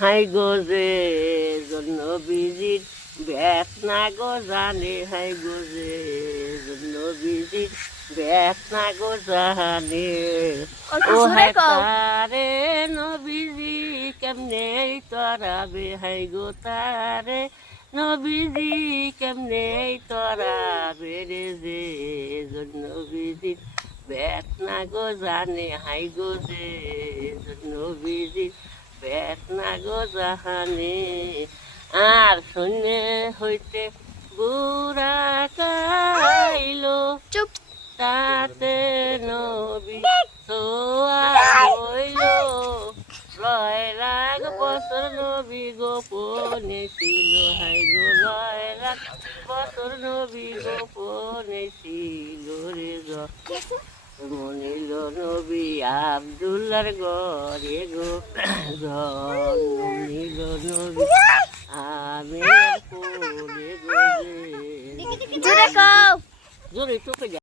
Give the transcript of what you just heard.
High গো যে জন্য বিজির ব্যাস না গো জানে, হাই গো যে জন্য বিজির ব্যাস না গো জানে। ও হাই তারে নবীজি কেমনে তরাবে, হাই গো তারে নবীজি কেমনে তরাবে রে, যে জন্য বিজির ব্যাস না গো জানে, হাই গো যে জন্য বিজির ব্যাস না গো জাহানে। আর শূন্যে হইতে বুড়া কাইলো চুপ। তাতে নবী সোয়া হইল। 6 লাখ বছর নবী গোপনে ছিল, হাই গো 6 লাখ বছর নবী গোপনে ছিল রে গো। মনিল নবী আব্দুল্লার ঘরে গো, মনিল নবী আমি কোলে গো, জোরে কও। জোরে তোকে